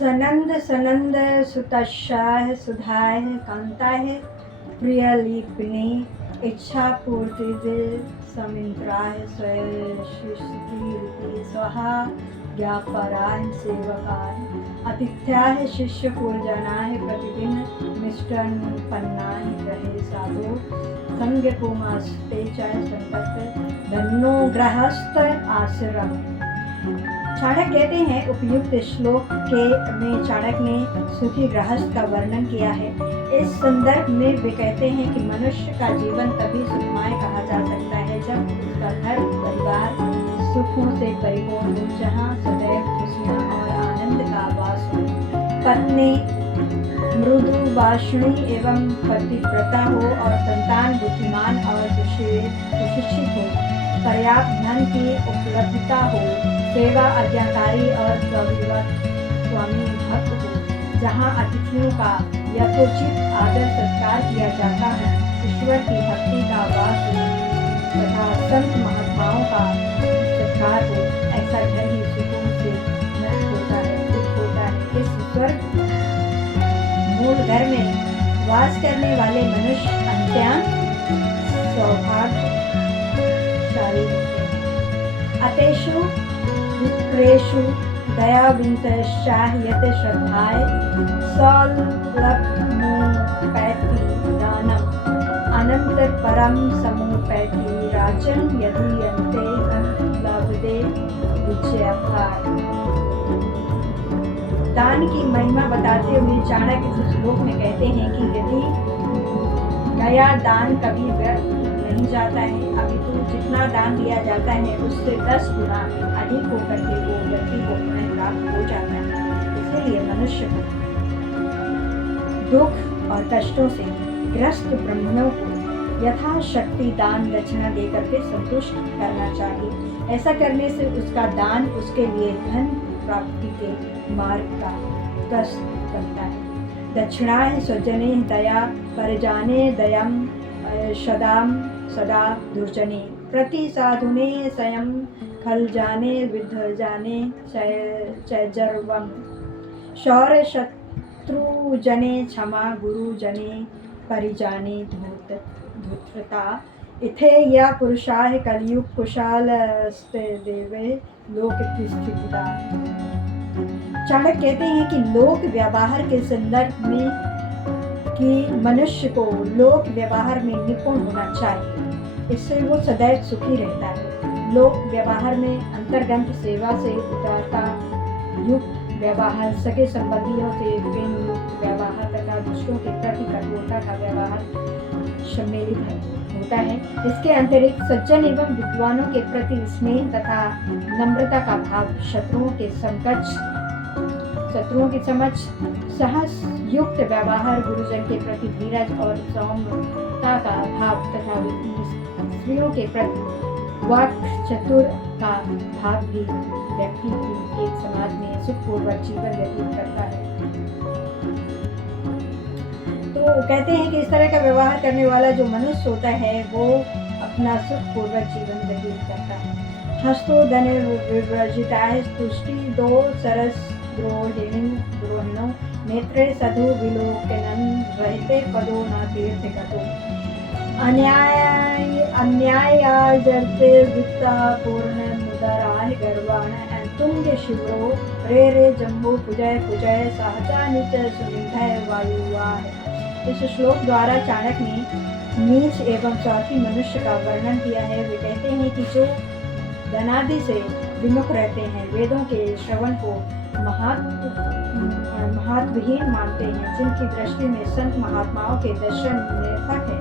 सनंद सनंद सुतशाह सुधाय कांताय प्रियलिपिने इच्छा पूर्ति समिंत्राय स्वयं स्वाहा ज्ञापराय सेवकाय आतिथ्याय शिष्य पूजनाय प्रतिदिन मिष्टान्नपन्नाय रहे साधु संग पुमास्ते चाय संपत्त धन्नो गृहस्थ आश्रम। चाणक्य कहते हैं उपयुक्त श्लोक के में चाणक्य ने सुखी गृहस्थ का वर्णन किया है। इस संदर्भ में वे कहते हैं कि मनुष्य का जीवन तभी सुखमय कहा जा सकता है जब उसका घर परिवार सुखों से परिपूर्ण हो, जहाँ सदैव खुशियाँ और आनंद का वास हो, पत्नी मृदु भाषणी एवं पतिव्रता हो और संतान बुद्धिमान और सुशिक्षित हो, पर्याप्त धन की उपलब्धता हो, सेवा आज्ञाकारी और स्वामी भक्त हो, जहाँ अतिथियों का यथोचित आदर सत्कार किया जाता है, ईश्वर की भक्ति का वास हो तथा संत महात्माओं का सत्कार हो, ऐसा घर ही सुखों से मुक्त होता है, सुख होता है। इस स्वर्ग मूल घर में वास करने वाले मनुष्य अत्यंत सौभाग्यशाली होते हैं। अतेषु विप्रेषु दयाविन्तश्चाह्यत श्रद्धाय सौलभ्यमुपैति दानम् अनन्तरपरं समुपैति राजन् यदीयन्ते न लभते विजयभार। दान की महिमा बताते हुए चाणक्य इस श्लोक में कहते हैं कि यदि गया दान कभी व्यर्थ नहीं जाता है, अपितु जितना दान दिया जाता है उससे 10 गुना अधिक होकर के वो व्यक्ति को पुण्य प्राप्त हो जाता है। इसलिए मनुष्य दुख और कष्टों से ग्रस्त ब्राह्मणों को यथाशक्ति दान दक्षिणा देकर के संतुष्ट करना चाहिए। ऐसा करने से उसका दान उसके लिए धन प्राप्ति के मार्ग का कष्ट बनता है। दक्षिणाय स्वजने दया परिजाने दयम सदा दुर्जने प्रति साधुने स्वयं खल जाने विद्ध जाने चैजर्वम शौर्य शत्रु जने क्षमा गुरु जने परिजाने धूर्तता इथे या पुरुषाः कलियुग कुशालस्ते देवे लोक स्थितिता। चाणक्य कहते हैं कि लोक व्यवहार के संदर्भ में कि मनुष्य को लोक व्यवहार में निपुण होना चाहिए, इससे वो सदैव सुखी रहता है। लोक व्यवहार में अंतर्गत सेवा से उदारता युक्त व्यवहार, सगे संबंधियों से प्रेम युक्त व्यवहार तथा दूसरों के प्रति कठोरता का व्यवहार सम्मिलित होता है। इसके अतिरिक्त सज्जन एवं विद्वानों के प्रति स्नेह तथा नम्रता का भाव, शत्रुओं की समझ साहस युक्त व्यवहार, गुरुजन के प्रति धीरज और सौम्यता का भाव तथा स्त्रियों के प्रति वाक् चतुर का भाव भी व्यक्ति की एक समाज में सुखपूर्वक जीवन व्यतीत करता है। तो कहते हैं कि इस तरह का व्यवहार करने वाला जो मनुष्य होता है वो अपना सुखपूर्वक जीवन व्यतीत करता है। हस्तो धन विवर्जिताय तुष्टि दो सरस द्रोहिणो नेत्रे साधु विलोकनन रहते पदो न तीर्थ कतो अन्याय जरते वित्ता पूर्ण मुदराय गर्वाण तुंग शिवरो रे जम्बो पुजय सहजा निच सुनिधय वायुवाह। इस श्लोक द्वारा चाणक्य ने नीच एवं स्वार्थी मनुष्य का वर्णन किया है। वे कहते हैं कि जो धनादि से विमुख रहते हैं, वेदों के श्रवण को महत्वहीन मानते हैं, जिनकी दृष्टि में संत महात्माओं के दर्शन निरर्थक हैं,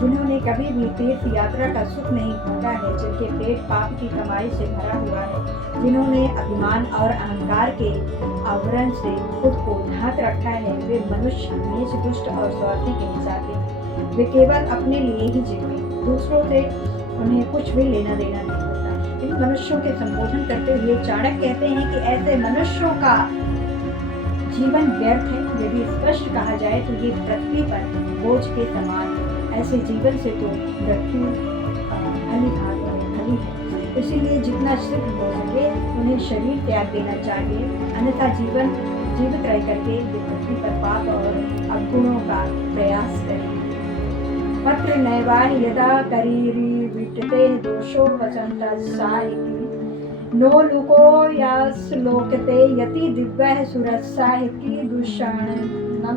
जिन्होंने कभी भी तीर्थ यात्रा का सुख नहीं भोगा है, जिनके पेट पाप की कमाई से भरा हुआ है, जिन्होंने अभिमान और अहंकार के आवरण से खुद को ढांक रखा है, वे मनुष्य नीच दुष्ट और स्वार्थी कहे जाते हैं। वे केवल अपने लिए ही जीते, दूसरों से उन्हें कुछ भी लेना देना नहीं होता। इन मनुष्यों के संबोधन करते हुए चाणक्य कहते हैं कि ऐसे मनुष्यों का जीवन व्यर्थ है। यदि स्पष्ट कहा जाए तो ये पृथ्वी पर बोझ के समान है। ऐसे जीवन से तो मृत्यु भली है। इसीलिए जितना शीघ्र हो सके उन्हें शरीर त्याग देना चाहिए, अन्यथा जीवन जीवित रह करके ये पृथ्वी पर पाप और अवगुणों का प्रयास करें। पत्र नैवाह यदा करीरी विटते दोषो वसंत साहिकी नो लुको यास्लोकते यति दिव्य सुरसाहिकी दूषणम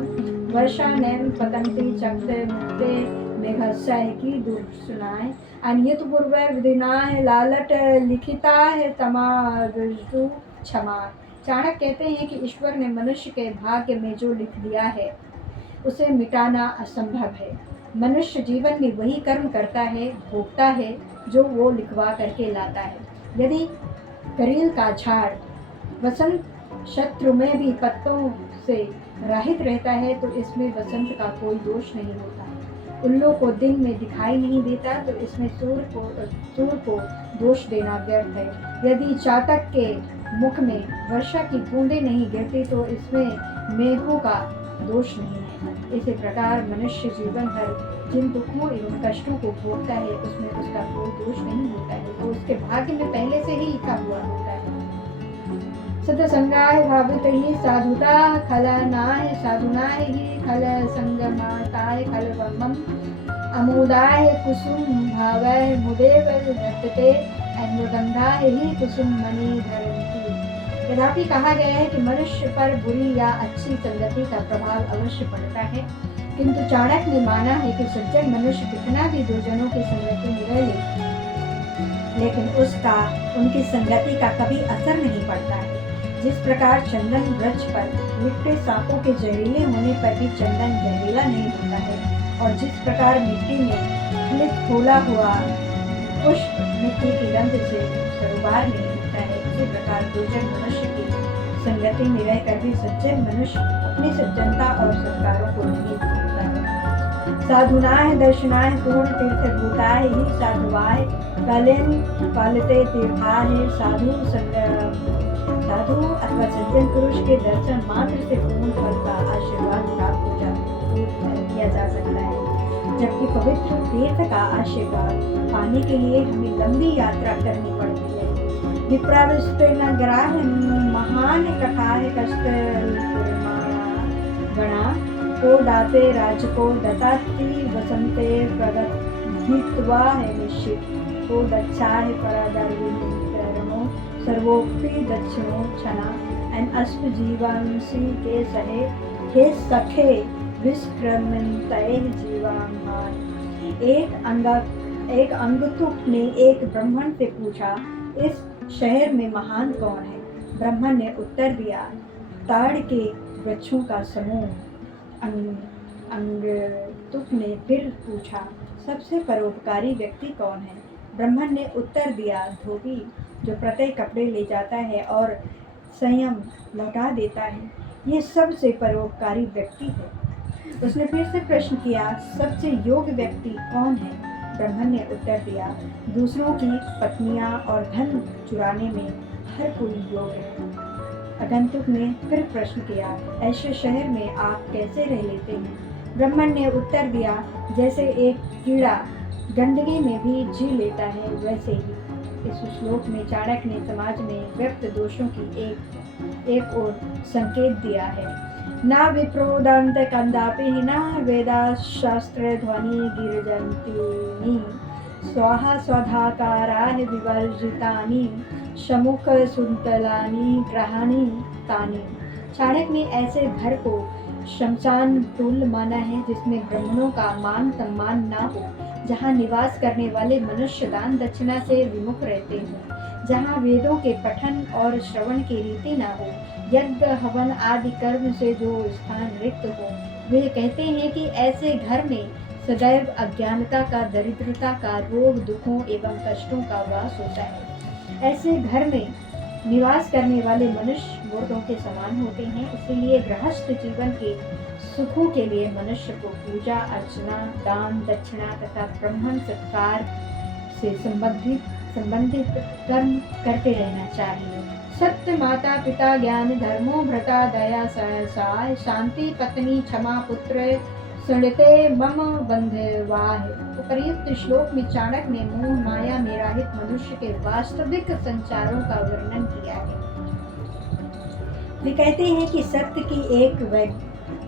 वर्षानेम पतंती चक्ते मुक्ते मेघसाहिकी दूषणाय अनियत पूर्व विधिनाय लालट लिखिता है तमादु क्षमा। चाणक्य कहते हैं कि ईश्वर ने मनुष्य के भाग्य में जो लिख दिया है उसे मिटाना असंभव है। मनुष्य जीवन में वही कर्म करता है, भोगता है जो वो लिखवा करके लाता है। यदि करील का झाड़ वसंत शत्रु में भी पत्तों से रहित रहता है तो इसमें वसंत का कोई दोष नहीं होता। उल्लू को दिन में दिखाई नहीं देता तो इसमें सूर्य को दोष देना व्यर्थ है। यदि चातक के मुख में वर्षा की बूंदें नहीं गिरती तो इसमें मेघों का दोष नहीं है। इसी प्रकार मनुष्य जीवन भर जिन दुखों एवं कष्टों को भोगता है उसमें उसका कोई दोष नहीं होता है, वो उसके भाग्य में पहले से ही लिखा हुआ होता है। सतसंगाय भावित ही साधुता खलनाय साधुनाय ही खल संगमाताय खलवमम अमोदाय कुसुम भावय मुदेव दत्तते अनुगंधाय ही कुसुम मणि धरन्ति। यद्यपि कहा गया है कि मनुष्य पर बुरी या अच्छी संगति का प्रभाव अवश्य पड़ता है, किंतु चाणक्य ने माना है कि सज्जन मनुष्य कितना भी दुर्जनों की संगति में रह ले, लेकिन उसका उनकी संगति का कभी असर नहीं पड़ता है। जिस प्रकार चंदन वृक्ष पर लिपटे सांपों के जहरीले होने पर भी चंदन जहरीला नहीं होता है, और जिस प्रकार मिट्टी में फलित फूला हुआ पुष्प मिट्टी की गंध से सरोबार नहीं होता है, उसी प्रकार दुर्जन मनुष्य की संगति में रहकर भी सज्जन मनुष्य अपनी सज्जनता और संस्कारों को नहीं भूलता है। साधुनाय दर्शनाय पूर्ण तीर्थ भूताय ही साधुवाय कलेन पालते तीर्थाय साधु अथवा सज्जन पुरुष के दर्शन मात्र से पूर्ण फल का आशीर्वाद प्राप्त किया जा सकता है, जबकि पवित्र तीर्थ का आशीर्वाद पाने के लिए हमें लंबी यात्रा करनी पड़ती है। विप्राविष्टेन ग्राह महान कथाय कष्ट गणा को दाते राज को दताति वसंते प्रगतित्वा है निश्चित को दच्छा है परादर्विनो सर्वोपि दक्षिणो क्षणा एंड अष्ट जीवांसी के सहे हे सखे विस्क्रमन्तये जीवामान। एक अंगतुक ने एक ब्राह्मण से पूछा, इस शहर में महान कौन है? ब्राह्मण ने उत्तर दिया, ताड़ के वृक्षों का समूह। अंगतुक ने फिर पूछा, सबसे परोपकारी व्यक्ति कौन है? ब्राह्मण ने उत्तर दिया, धोबी जो प्रत्येक कपड़े ले जाता है और संयम लौटा देता है, ये सबसे परोपकारी व्यक्ति है। उसने फिर से प्रश्न किया, सबसे योग्य व्यक्ति कौन है? ब्राह्मण ने उत्तर दिया, दूसरों की पत्नियां और धन चुराने में हर कोई योग्य है। आगंतुक ने फिर प्रश्न किया, ऐसे शहर में आप कैसे रह लेते हैं? ब्राह्मण ने उत्तर दिया, जैसे एक कीड़ा गंदगी में भी जी लेता है वैसे ही। इस श्लोक में चाणक्य ने समाज में व्यक्त दोषों की एक और संकेत दिया है। न विप्रोदंत कंदापि न वेदा शास्त्र ध्वनि गिरजंती स्वाहा स्वधाकारा विवर्जितानि शमुख सुंतलानि ग्रहाणि तानि। चाणक्य ने ऐसे घर को शमशान तुल्य माना है जिसमें ब्राह्मणों का मान सम्मान न हो, जहाँ निवास करने वाले मनुष्य दान दक्षिणा से विमुख रहते हों, जहाँ वेदों के पठन और श्रवण की रीति न हो, यज्ञ हवन आदि कर्म से जो स्थान रिक्त हो। वे कहते हैं कि ऐसे घर में सदैव अज्ञानता का, दरिद्रता का, रोग दुखों एवं कष्टों का वास होता है। ऐसे घर में निवास करने वाले मनुष्य मूर्तों के समान होते हैं। इसीलिए गृहस्थ जीवन के सुखों के लिए मनुष्य को पूजा अर्चना, दान दक्षिणा तथा ब्राह्मण सत्कार से संबंधित कर्म करते रहना चाहिए। सत्य, माता पिता, ज्ञान, धर्मो भ्रता, दया, सहसाय, शांति, पत्नी, क्षमा, पुत्र, सुनते मम बंधवाह। उपर्युक्त श्लोक में चाणक्य ने मोह माया में रहित मनुष्य के वास्तविक संचारों का वर्णन किया है। वे कहते हैं कि सत्य की एक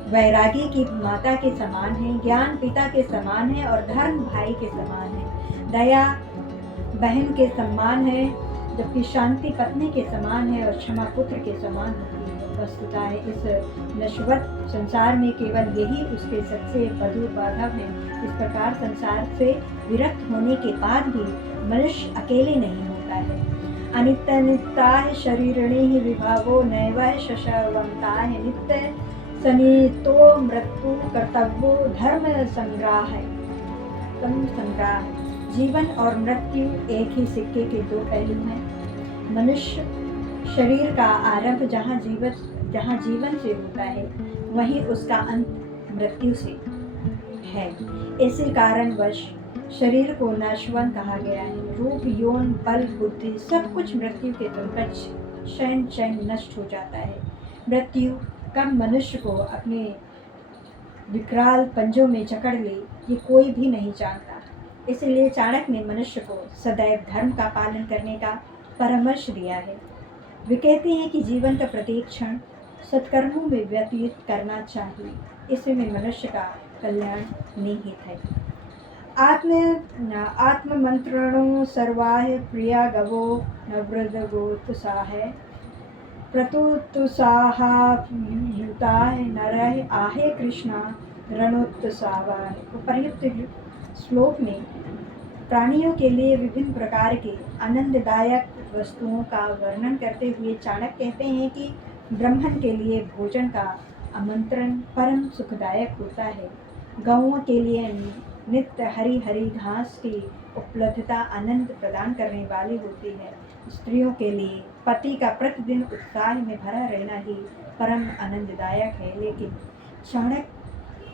वैरागी की माता के समान है, ज्ञान पिता के समान है और धर्म भाई के समान है, दया बहन के समान है, जबकि शांति पत्नी के समान है और क्षमा पुत्र के समान होती है। वस्तुतः इस नश्वर संसार में केवल यही उसके सबसे मधुर बाधव है। इस प्रकार संसार से विरक्त होने के बाद भी मनुष्य अकेले नहीं होता है। अनित्य नित्याय शरीरणी विभागो नैवः शशवन्ताय नित्य सनितो मृत्यु कर्तव्यो धर्म संग्रह। जीवन और मृत्यु एक ही सिक्के के दो पहलू हैं। मनुष्य शरीर का आरंभ जहाँ जीवन से होता है, वहीं उसका अंत मृत्यु से है। इसी कारणवश शरीर को नाशवान कहा गया है। रूप, यौन, बल, बुद्धि सब कुछ मृत्यु के समकक्ष क्षण नष्ट हो जाता है। मृत्यु कब मनुष्य को अपने विकराल पंजों में जकड़ ले, ये कोई भी नहीं जानता। इसलिए चाणक्य ने मनुष्य को सदैव धर्म का पालन करने का परामर्श दिया है। वे कहते हैं कि जीवन का प्रत्येक क्षण सत्कर्मों में व्यतीत करना चाहिए। इसमें मनुष्य का कल्याण निहित है। आत्ममंत्रणो सर्वाय प्रिया गवो नवृदगोत्साह प्रतुत्साहायुताय नरः आहे कृष्णा रणोत्सावाय। उपर्युक्त श्लोक में प्राणियों के लिए विभिन्न प्रकार के आनंददायक वस्तुओं का वर्णन करते हुए चाणक्य कहते हैं कि ब्राह्मण के लिए भोजन का आमंत्रण परम सुखदायक होता है। गौओं के लिए नित्य हरी हरी घास की उपलब्धता आनंद प्रदान करने वाली होती है। स्त्रियों के लिए पति का प्रतिदिन उत्साह में भरा रहना ही परम आनंददायक है। लेकिन चाणक्य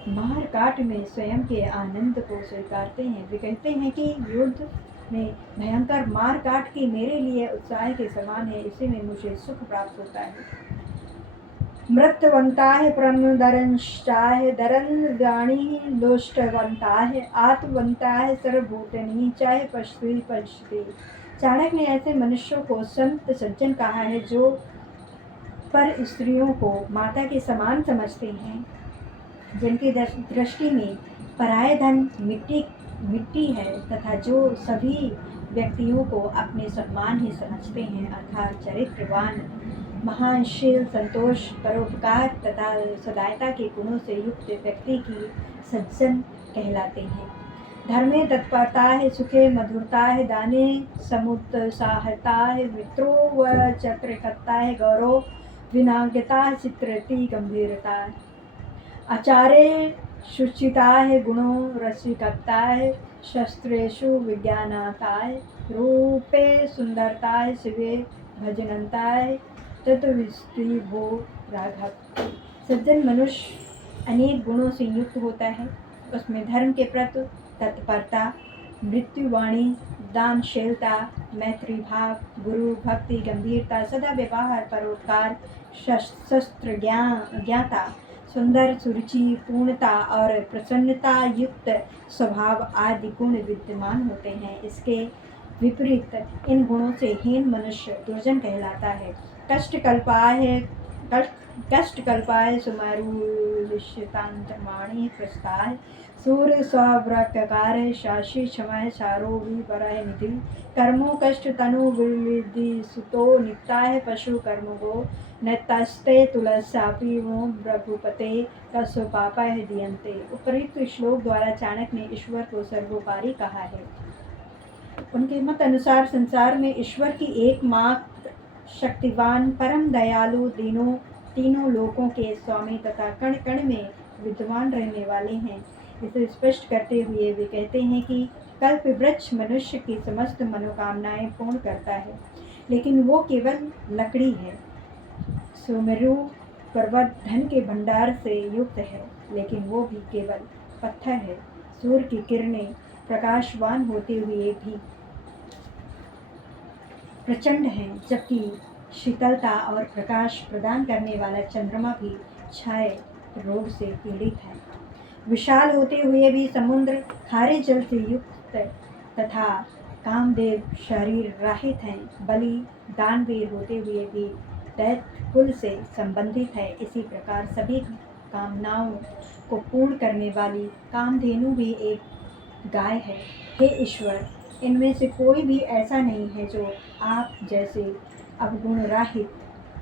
मार काट में स्वयं के आनंद को स्वीकारते हैं। वे कहते हैं कि युद्ध में भयंकर मार काट की मेरे लिए उत्साह के समान है, इसी में मुझे सुख प्राप्त होता है। मृत्यवंताः परमदरंश्चाः दरन्दाणी लोष्टवंताः आत्मवंताः सर्वभूतनी चाहे पश्यति। चाणक्य ने ऐसे मनुष्यों को संत सज्जन कहा है जो पर स्त्रियों को माता के समान समझते हैं, जिनकी दृष्टि में पराय धन मिट्टी है तथा जो सभी व्यक्तियों को अपने सम्मान ही समझते हैं, अर्थात चरित्रवान, महानशील, संतोष, परोपकार तथा सदायता के गुणों से युक्त व्यक्ति की सज्जन कहलाते हैं। धर्मे तत्परता है, सुखे मधुरता है, दाने समुत्साहता है, मित्रो व चत्रकता है, गौरव विनाग्यता, चित्रति गंभीरता है, आचार्य शुचिता है, गुणों रसिकता है, शस्त्रेषु विज्ञानता है, रूपे सुंदरता है, शिवे भजनता है, तत्विस्ति भो राघव। सज्जन मनुष्य अनेक गुणों से युक्त होता है। उसमें धर्म के प्रति तत्परता, मृत्युवाणी, दानशीलता, मैत्री भाव, गुरु भक्ति, गंभीरता, सदा व्यवहार, परोपकार, शस्त्र ज्ञाता, सुंदर, सुरुचि, पूर्णता और प्रसन्नता युक्त स्वभाव आदि गुण विद्यमान होते हैं। इसके विपरीत इन गुणों से हीन मनुष्य दुर्जन कहलाता है। कष्टकल्पाय सुमारुलिश्यतांतमाणि प्रस्ताय सूर्य स्वव्रकार शाशी क्षमाय चारो विपराय निधि कर्मो कष्ट तनु विधि सुतो नित्याय पशु कर्मगो नैतास्ते तुलसापि वो प्रभुपते कसो पापाय दियंते। उपयुक्त श्लोक द्वारा चाणक्य ने ईश्वर को सर्वोपरि कहा है। उनके मत अनुसार संसार में ईश्वर की एकमात्र शक्तिवान, परम दयालु, तीनों लोकों के स्वामी तथा कण कण में विद्यमान रहने वाले हैं। इसे स्पष्ट करते हुए वे कहते हैं कि कल्प वृक्ष मनुष्य की समस्त मनोकामनाएं पूर्ण करता है, लेकिन वो केवल लकड़ी है। सुमेरु पर्वत धन के भंडार से युक्त है, लेकिन वो भी केवल पत्थर है। सूर्य की किरणें प्रकाशवान होते हुए भी प्रचंड हैं, जबकि शीतलता और प्रकाश प्रदान करने वाला चंद्रमा भी क्षय रोग से पीड़ित है। विशाल होते हुए भी समुद्र खारे जल से युक्त तथा कामदेव शरीर राहित हैं। बलि दानवीर होते हुए भी दैत्य कुल से संबंधित है, इसी प्रकार सभी कामनाओं को पूर्ण करने वाली कामधेनु भी एक गाय है। हे ईश्वर, इनमें से कोई भी ऐसा नहीं है जो आप जैसे अवगुण रहित,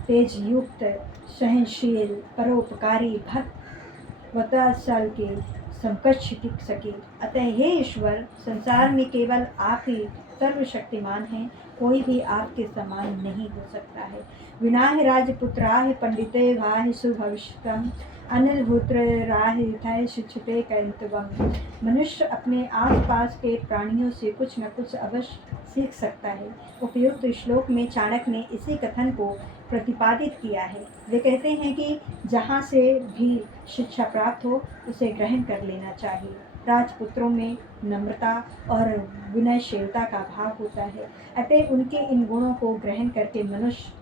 तेज युक्त, सहनशील, परोपकारी, भक्त वत्सल के समकक्ष टिक सके। अतः हे ईश्वर, संसार में केवल आप ही सर्वशक्तिमान हैं, कोई भी आपके समान नहीं हो सकता है। विनाह राजपुत्राह पंडिते भाह सुभविष्यतम अनिल भूत्र राह हिताय शिक्षते कैंतवम। मनुष्य अपने आसपास के प्राणियों से कुछ न कुछ अवश्य सीख सकता है। उपयुक्त श्लोक में चाणक्य ने इसी कथन को प्रतिपादित किया है। वे कहते हैं कि जहाँ से भी शिक्षा प्राप्त हो उसे ग्रहण कर लेना चाहिए। राजपुत्रों में नम्रता और विनयशीलता का भाव होता है, अतः उनके इन गुणों को ग्रहण करके मनुष्य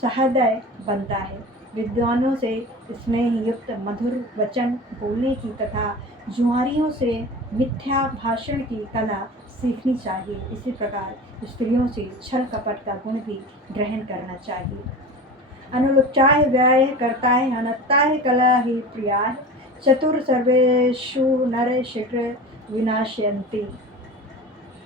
सहृदय बनता है। विद्वानों से स्नेह युक्त मधुर वचन बोलने की तथा जुआरियों से मिथ्या भाषण की कला सीखनी चाहिए। इसी प्रकार स्त्रियों से छल कपट का गुण भी ग्रहण करना चाहिए। अनुलुप्चाय व्यय करता है अनत्ता है कला ही प्रिया चतुर सर्वेषु नर शीघ्र विनाशयन्ति।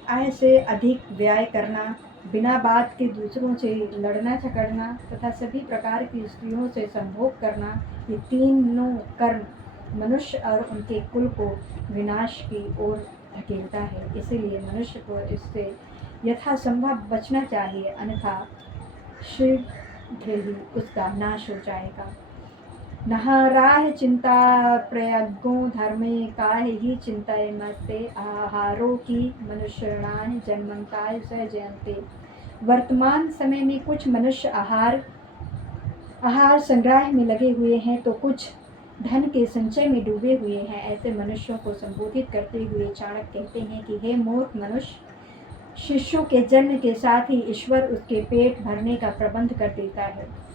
आय से अधिक व्यय करना, बिना बात के दूसरों से लड़ना झगड़ना तथा सभी प्रकार की स्त्रियों से संभोग करना, ये तीनों कर्म मनुष्य और उनके कुल को विनाश की ओर धकेलता है। इसीलिए मनुष्य को इससे यथासंभव बचना चाहिए, अन्यथा शीघ्र ही उसका नाश हो जाएगा। नहराह चिंता प्रयज्ञो धर्मे काहे ही चिंताए मते आहारों की मनुष्यणाह जन्मंताय स जयंते। वर्तमान समय में कुछ मनुष्य आहार संग्रह में लगे हुए हैं तो कुछ धन के संचय में डूबे हुए हैं। ऐसे मनुष्यों को संबोधित करते हुए चाणक्य कहते हैं कि हे मूर्ख मनुष्य, शिशु के जन्म के साथ ही ईश्वर उसके पेट भरने का प्रबंध कर देता है।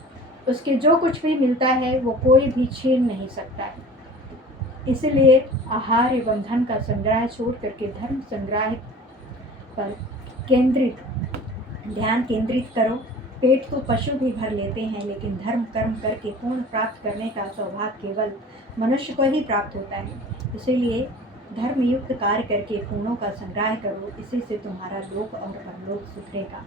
उसके जो कुछ भी मिलता है वो कोई भी छीन नहीं सकता है। इसलिए आहार एवं धन का संग्रह छोड़ करके धर्म संग्रह पर ध्यान केंद्रित करो। पेट तो पशु भी भर लेते हैं, लेकिन धर्म कर्म करके पूर्ण प्राप्त करने का सौभाग्य केवल मनुष्य को ही प्राप्त होता है। इसीलिए धर्मयुक्त कार्य करके पूर्णों का संग्रह करो, इसी से तुम्हारा लोक और परलोक सुधरेगा।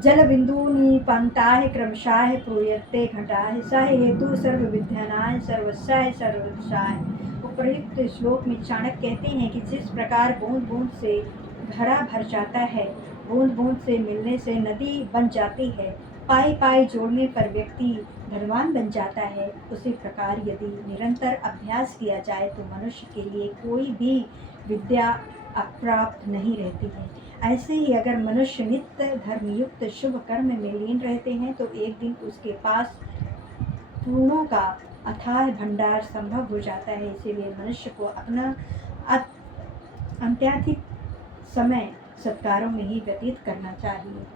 जल बिंदुनि पंक्ताः क्रमशाः पूयते घटाः स हेतु सर्व विद्यानाय सर्वस्याय सर्वसाय। उपर्युक्त श्लोक में चाणक्य कहते हैं कि जिस प्रकार बूंद बूंद से घड़ा भर जाता है, बूंद बूंद से मिलने से नदी बन जाती है, पाई पाई जोड़ने पर व्यक्ति धनवान बन जाता है, उसी प्रकार यदि निरंतर अभ्यास किया जाए तो मनुष्य के लिए कोई भी विद्या अप्राप्त नहीं रहती है। ऐसे ही अगर मनुष्य नित्य धर्मयुक्त शुभ कर्म में लीन रहते हैं तो एक दिन उसके पास पूर्णों का अथाह भंडार संभव हो जाता है। इसीलिए मनुष्य को अपना अत्यधिक समय सत्कारों में ही व्यतीत करना चाहिए।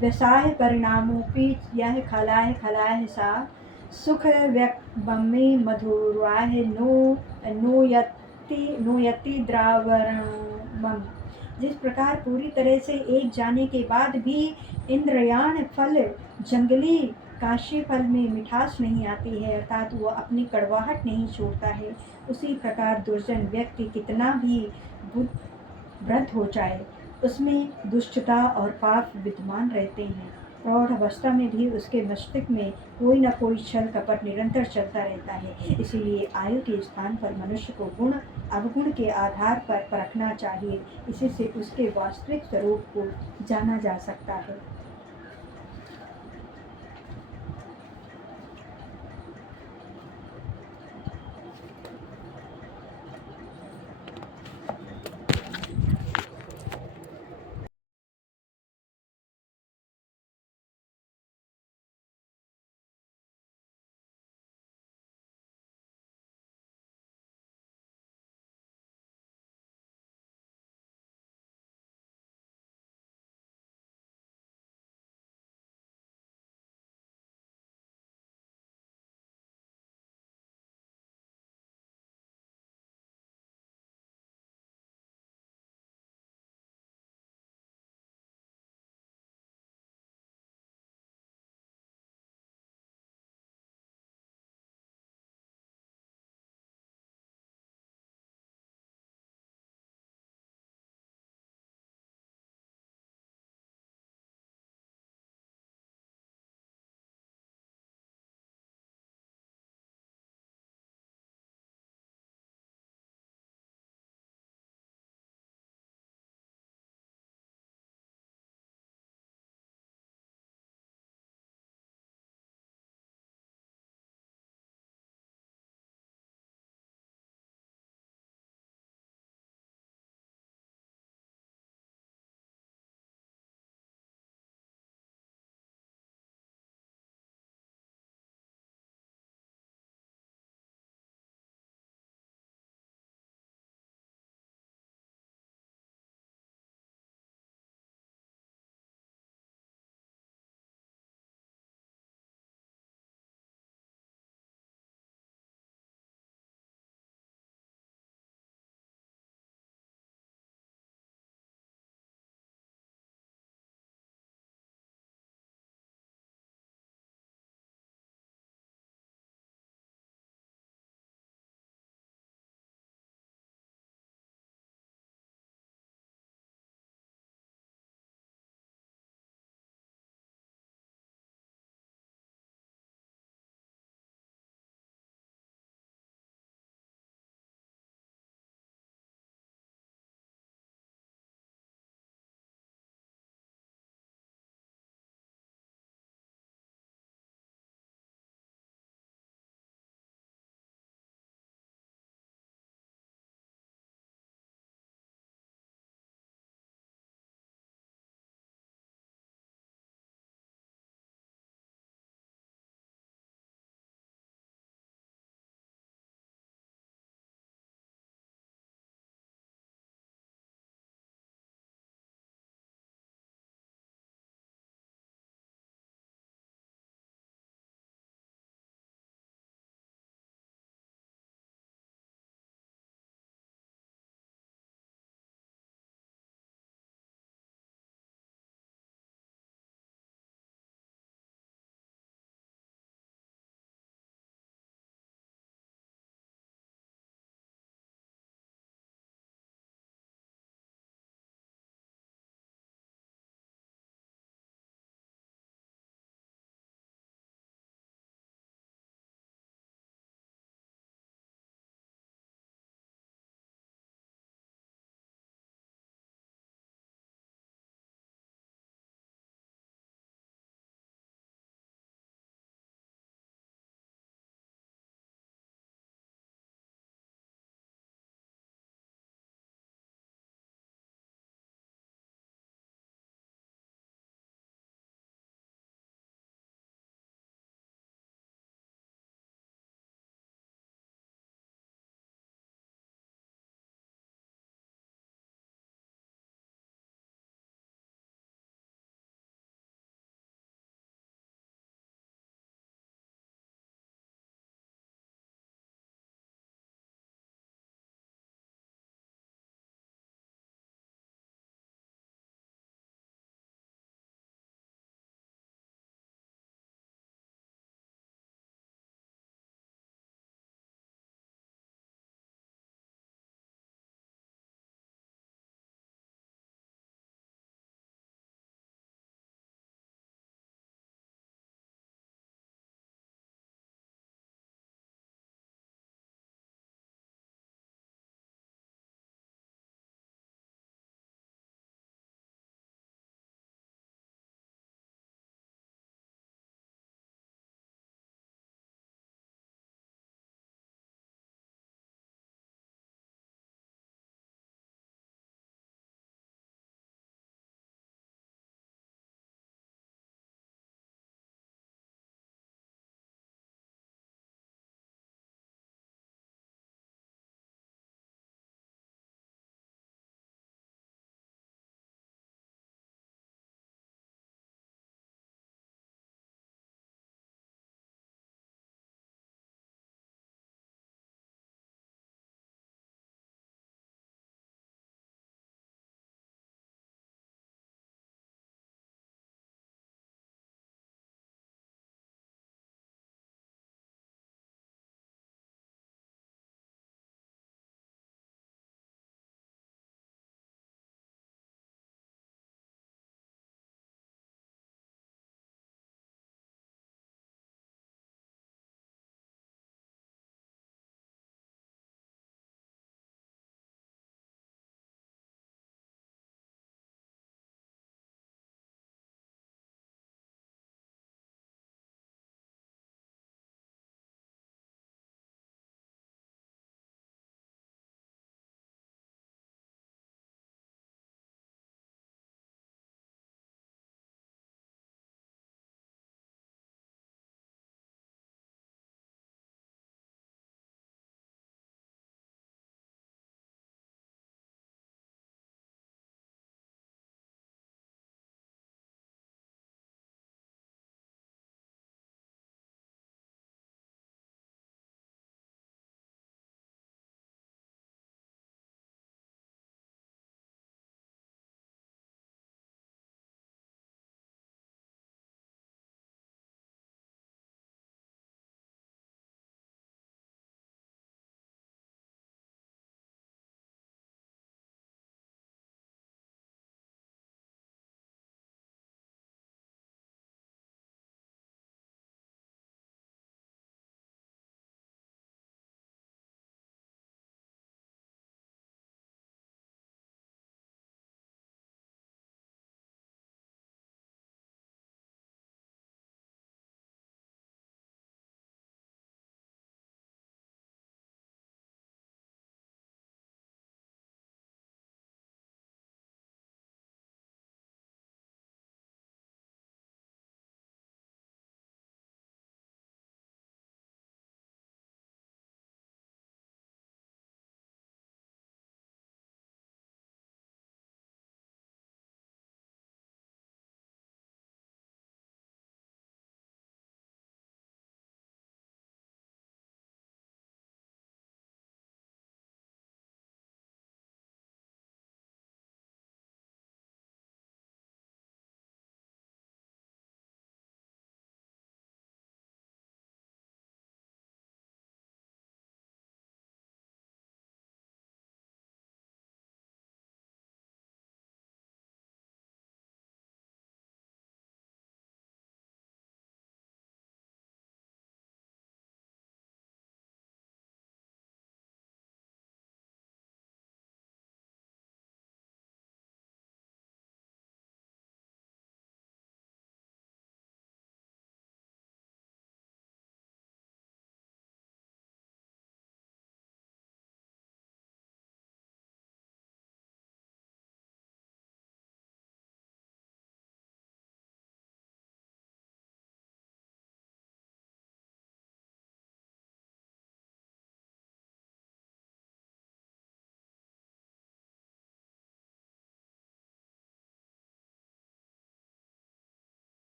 व्यवसाय परिणामोपि यह खलाह खलाह सा सुख व्यक्तमे मधुराह नोयति द्रावणम। जिस प्रकार पूरी तरह से एक जाने के बाद भी इंद्रयाण फल जंगली काशी फल में मिठास नहीं आती है, अर्थात वो अपनी कड़वाहट नहीं छोड़ता है, उसी प्रकार दुर्जन व्यक्ति कितना भी वृद्ध हो जाए उसमें दुष्टता और पाप विद्यमान रहते हैं। प्रौढ़ अवस्था में भी उसके मस्तिष्क में कोई न कोई छल कपट निरंतर चलता रहता है। इसीलिए आयु के स्थान पर मनुष्य को गुण अवगुण के आधार पर परखना चाहिए, इसी से उसके वास्तविक स्वरूप को जाना जा सकता है।